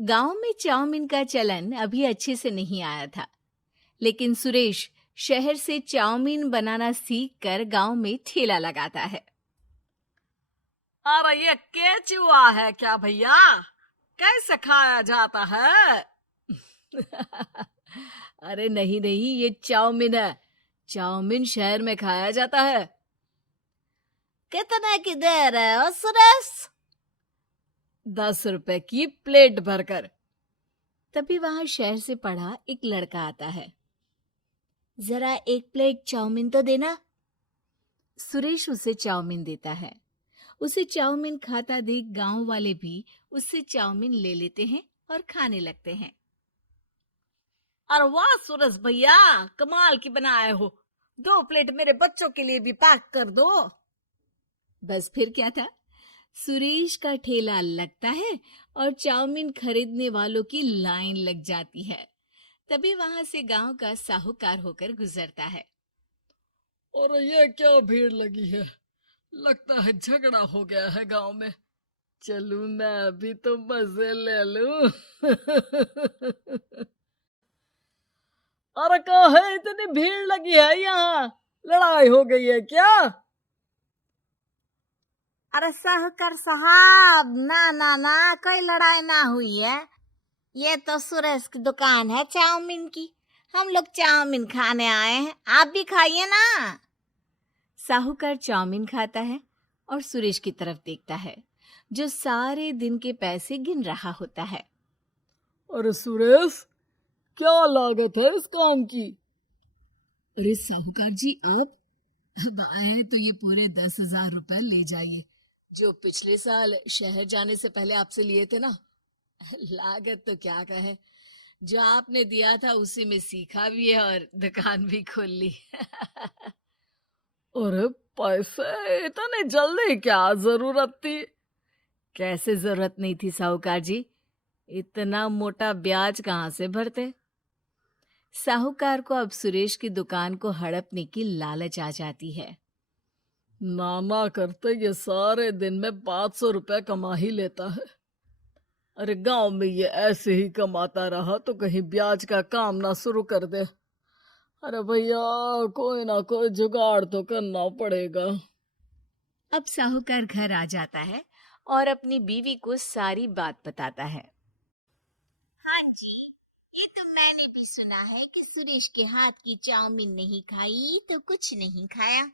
गांव में चाउमीन का चलन अभी अच्छे से नहीं आया था, लेकिन सुरेश शहर से चाउमीन बनाना सीख कर गांव में ठेला लगाता है। अरे ये केचुआ है क्या भैया? कैसे खाया जाता है? अरे नहीं नहीं, ये चाउमीन है। चाउमीन शहर में खाया जाता है। कितने की दे रहे हो सुरेश? 10 रुपए की प्लेट भरकर। तभी वहां शहर से पढ़ा एक लड़का आता है। जरा एक प्लेट चाउमीन तो देना। सुरेश उसे चाउमीन देता है। उसे चाउमीन खाता देख गांव वाले भी उससे चाउमीन ले लेते हैं और खाने लगते हैं। अरे वाह सुरेश भैया, कमाल की बनाए हो। 2 प्लेट मेरे बच्चों के लिए भी पैक कर दो। बस फिर क्या था, सुरेश का ठेला लगता है और चाउमीन खरीदने वालों की लाइन लग जाती है। तभी वहां से गांव का साहूकार होकर गुजरता है। और ये क्या भीड़ लगी है? लगता है झगड़ा हो गया है गांव में। चलूं मैं अभी तो मजे ले लूं। अरे कहाँ है, इतनी भीड़ लगी है यहाँ? लड़ाई हो गई है क्या? अरे साहूकार साहब, ना ना ना, कोई लड़ाई ना हुई है। ये तो सुरेश की दुकान है चाउमीन की। हम लोग चाउमीन खाने आए हैं, आप भी खाइए ना। साहूकार चाउमीन खाता है और सुरेश की तरफ देखता है, जो सारे दिन के पैसे गिन रहा होता है। अरे सुरेश, क्या लागत है इस काम की? अरे साहूकार जी, आप अब आए हैं तो ये पूरे 10,000 रुपए ले जाइए, जो पिछले साल शहर जाने से पहले आपसे लिए थे ना। लागत तो क्या कहे, जो आपने दिया था उसी में सीखा भी है और दुकान भी खोल ली। अरे पैसे इतने जल्दी क्या जरूरत थी? कैसे जरूरत नहीं थी साहूकार जी, इतना मोटा ब्याज कहाँ से भरते। साहूकार को अब सुरेश की दुकान को हड़पने की लालच आ जाती है। नाना करते ये सारे दिन में 500 रुपए कमा ही लेता है। अरे गांव में ये ऐसे ही कमाता रहा तो कहीं ब्याज का काम ना शुरू कर दे। अरे भैया, कोई ना कोई जुगाड़ तो करना पड़ेगा। अब साहूकार घर आ जाता है और अपनी बीवी को सारी बात बताता है। हाँ जी, ये तो मैंने भी सुना है कि सुरेश के हाथ की चाउमीन नहीं खाई तो कुछ नहीं खाया।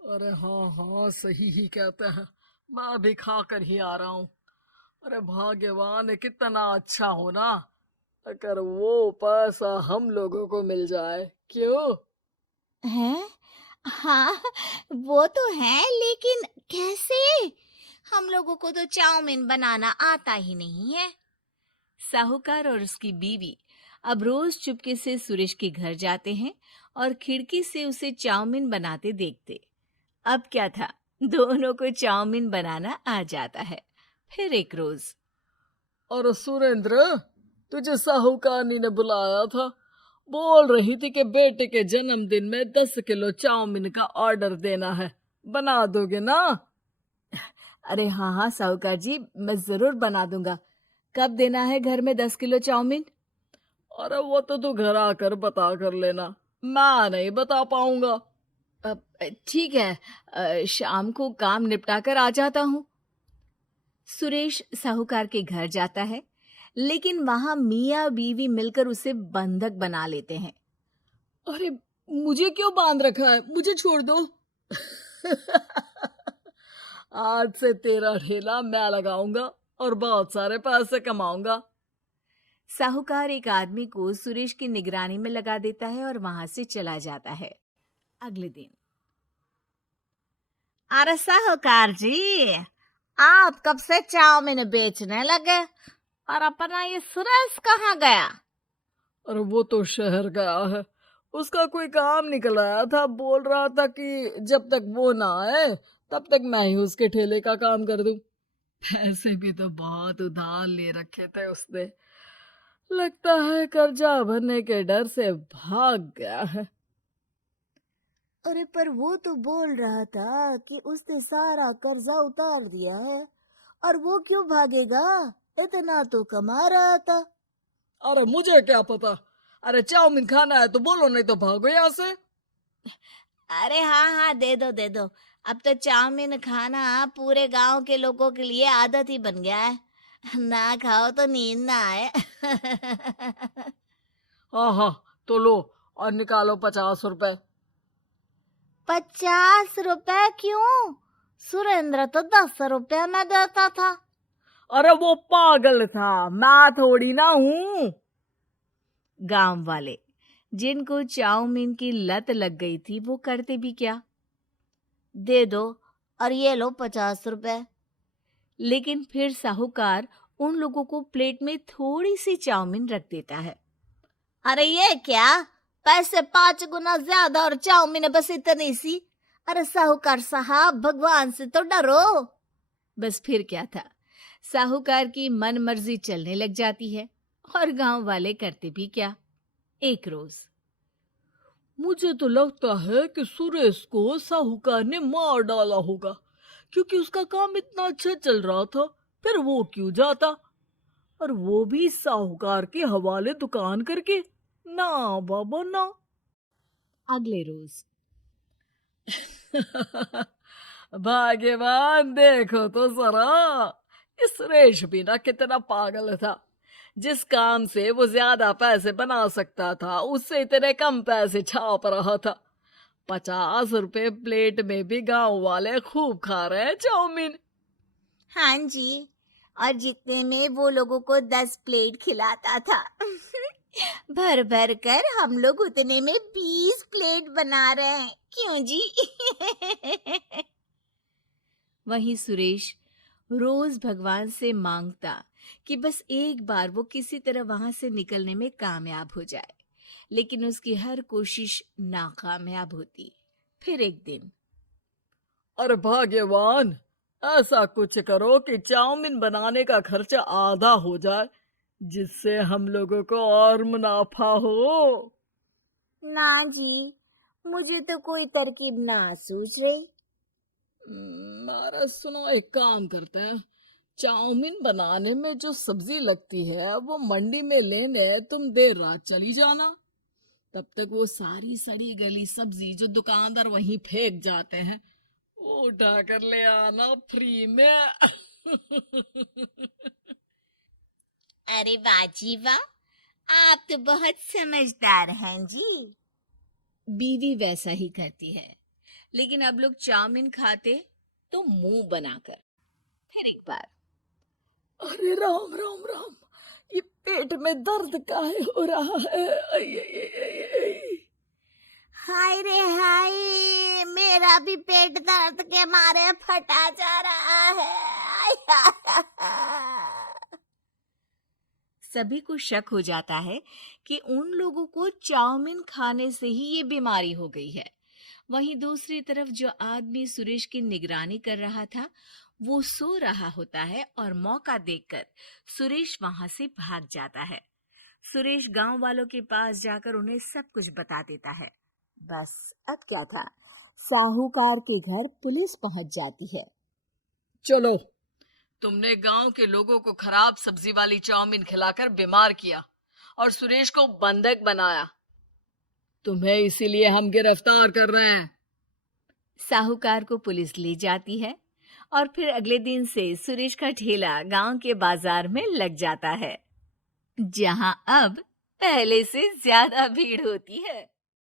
अरे हाँ हाँ, सही ही कहते हैं। मैं भी खा कर ही आ रहा हूँ। अरे भाग्यवान है, कितना अच्छा हो ना अगर वो पैसा हम लोगों को मिल जाए। क्यों? हैं? हाँ, वो तो है, लेकिन कैसे? हम लोगों को तो चाउमीन बनाना आता ही नहीं है। साहूकार और उसकी बीवी अब रोज चुपके से सुरेश के घर जाते हैं और खिड़की से उसे चाउमीन बनाते देखते। अब क्या था, दोनों को चाउमीन बनाना आ जाता है। फिर एक रोज, और सुरेंद्र, तुझे साहूकारनी ने बुलाया था। बोल रही थी कि बेटे के जन्मदिन में 10 किलो चाउमीन का ऑर्डर देना है। बना दोगे ना? अरे हाँ हाँ साहूकार जी, मैं जरूर बना दूंगा। कब देना है घर में 10 किलो चाउमीन? अरे वो तो तू घर आकर बता कर लेना, मैं नहीं बता पाऊंगा। ठीक है, शाम को काम निपटा कर आ जाता हूँ। सुरेश साहूकार के घर जाता है, लेकिन वहां मियाँ बीवी मिलकर उसे बंधक बना लेते हैं। अरे मुझे क्यों बांध रखा है? मुझे छोड़ दो। आज से तेरा ठेला मैं लगाऊंगा और बहुत सारे पैसे कमाऊंगा। साहूकार एक आदमी को सुरेश की निगरानी में लगा देता है और वहां से चला जाता है। अगले दिन, अरे साहूकार जी, आप कब से चाउमीन बेचने लगे और अपना ये सुरेश कहाँ गया? और वो तो शहर गया है। उसका कोई काम निकल आया था। बोल रहा था कि जब तक वो ना आए तब तक मैं ही उसके ठेले का काम कर दूं। पैसे भी तो बहुत उधार ले रखे थे उसने। लगता है कर्जा भरने के डर से भाग गया है। अरे पर वो तो बोल रहा था कि उसने सारा कर्जा उतार दिया है, और वो क्यों भागेगा? इतना तो कमा रहा था। अरे मुझे क्या पता। अरे चाउमीन खाना है तो बोलो, नहीं तो भागो यहाँ से। अरे हाँ हाँ, दे दो दे दो। अब तो चाउमीन खाना पूरे गांव के लोगों के लिए आदत ही बन गया है। ना खाओ तो नींद ना आए। हाँ हाँ, तो लो और निकालो 50 रुपए। 50 रुपए क्यों? सुरेंद्र तो 10 रुपए में देता था। अरे वो पागल था, मैं थोड़ी ना हूँ। गांव वाले जिनको चाउमीन की लत लग गई थी वो करते भी क्या, दे दो और ये लो 50 रुपए। लेकिन फिर साहूकार उन लोगों को प्लेट में थोड़ी सी चाउमीन रख देता है। अरे ये क्या, पैसे 5 गुना ज्यादा और चाउमीन बस इतनी सी। अरे साहूकार साहब, भगवान से तो डरो। बस फिर क्या था, साहूकार की मन मर्जी चलने लग जाती है और गांव वाले करते भी क्या। एक रोज मुझे तो लगता है कि सुरेश को साहूकार ने मार डाला होगा, क्योंकि उसका काम इतना अच्छा चल रहा था, फिर वो क्यों जाता, और वो भी साहूकार के हवाले दुकान करके। ना बाबा ना। अगले रोज भाग्यवान, देखो तो जरा, इस सुरेश भी ना कितना पागल था। जिस काम से वो ज्यादा पैसे बना सकता था उससे इतने कम पैसे छाप रहा था। 50 रुपए प्लेट में भी गांव वाले खूब खा रहे हैं चाउमीन। हाँ जी, और जितने में वो लोगों को 10 प्लेट खिलाता था। भर भर कर हम लोग उतने में 20 प्लेट बना रहे हैं, क्यों जी? वहीं सुरेश रोज भगवान से मांगता कि बस एक बार वो किसी तरह वहां से निकलने में कामयाब हो जाए, लेकिन उसकी हर कोशिश नाकामयाब होती। फिर एक दिन अरे भाग्यवान, ऐसा कुछ करो कि चाउमीन बनाने का खर्चा आधा हो जाए, जिससे हम लोगों को और मुनाफा हो। ना जी, मुझे तो कोई तरकीब ना सूझ रही। अरे सुनो, एक काम करते हैं। चाउमीन बनाने में जो सब्जी लगती है वो मंडी में लेने तुम देर रात चली जाना। तब तक वो सारी सड़ी गली सब्जी जो दुकानदार वहीं फेंक जाते हैं वो उठा कर ले आना फ्री में। अरे वाह जी वाह, आप तो बहुत समझदार हैं जी। बीवी वैसा ही करती है, लेकिन अब लोग चाउमीन खाते तो मुंह बनाकर। फिर एक बार अरे राम राम राम, ये पेट में दर्द काहे हो रहा है? आई, आई, आई, आई, आई। हाय रे हाय, मेरा भी पेट दर्द के मारे फटा जा रहा है। सभी को शक हो जाता है कि उन लोगों को चाउमीन खाने से ही ये बीमारी हो गई है। वहीं दूसरी तरफ जो आदमी सुरेश की निगरानी कर रहा था वो सो रहा होता है और मौका देखकर सुरेश वहां से भाग जाता है। सुरेश गांव वालों के पास जाकर उन्हें सब कुछ बता देता है। बस अब क्या था, साहूकार के घर पुलिस पहुंच जाती है। चलो, तुमने गांव के लोगों को खराब सब्जी वाली चाउमीन खिलाकर बीमार किया और सुरेश को बंधक बनाया। तुम्हें इसीलिए हम गिरफ्तार कर रहे हैं। साहूकार को पुलिस ले जाती है और फिर अगले दिन से सुरेश का ठेला गांव के बाजार में लग जाता है, जहां अब पहले से ज्यादा भीड़ होती है।